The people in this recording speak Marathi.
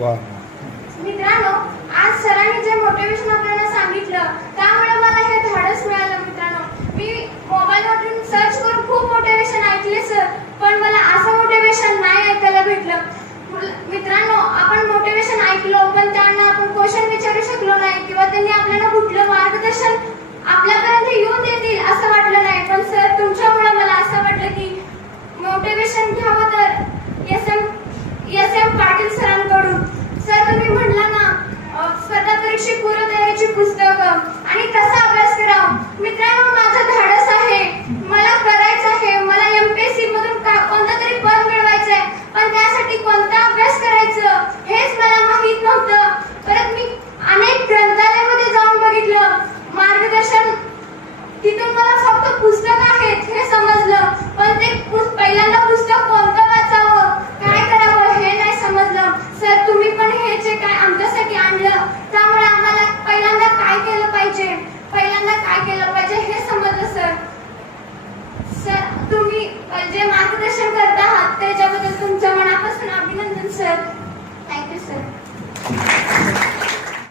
वा. मित्रांनो आज सरांनी जे मोटिवेशन आपल्याला सांगितलं त्यामुळे मला हे धाडस मिळालं मित्रांनो. मी मोबाईलवरून सर्च करून खूप मोटिवेशन ऐकले सर पण मला असं मोटिवेशन नाही ऐकायला भेटलं. मित्रांनो आपण मोटिवेशन ऐकलो पण त्यांना आपण क्वेश्चन विचारू शकलो नाही किंवा त्यांनी आपल्याला कुठलं मार्गदर्शन आपल्यापर्यंत येऊन देतील असं वाटलं नाही. पण सर तुमच्यामुळे मला असं वाटलं की मोटिवेशन घ्यावं पूर्वतयारीची पुस्तकं. आणि कसा अभ्यास करा. मित्रांनो माझं धाडस आहे. मला करायचं आहे. मला एमपीएससी मधून का- कोणतं तरी पद मिळवायचं आहे पण त्यासाठी कोणता अभ्यास करायचं हेच मला माहीत नव्हतं. परत मी अनेक ग्रंथालयामध्ये जाऊन बघितलं. मार्गदर्शन तिथून मला फक्त पुस्तक आहेत हे समजलं. पण ते पहिल्यांदा पुस्तक कोणतं वाचावं काय करावं हे नाही समजलं. सर तुम्ही पण हे जे काय आमच्या आणलं त्यामुळे आम्हाला पहिल्यांदा काय केलं पाहिजे पहिल्यांदा काय केलं पाहिजे हे समजलं सर. सर तुम्ही म्हणजे जे मार्गदर्शन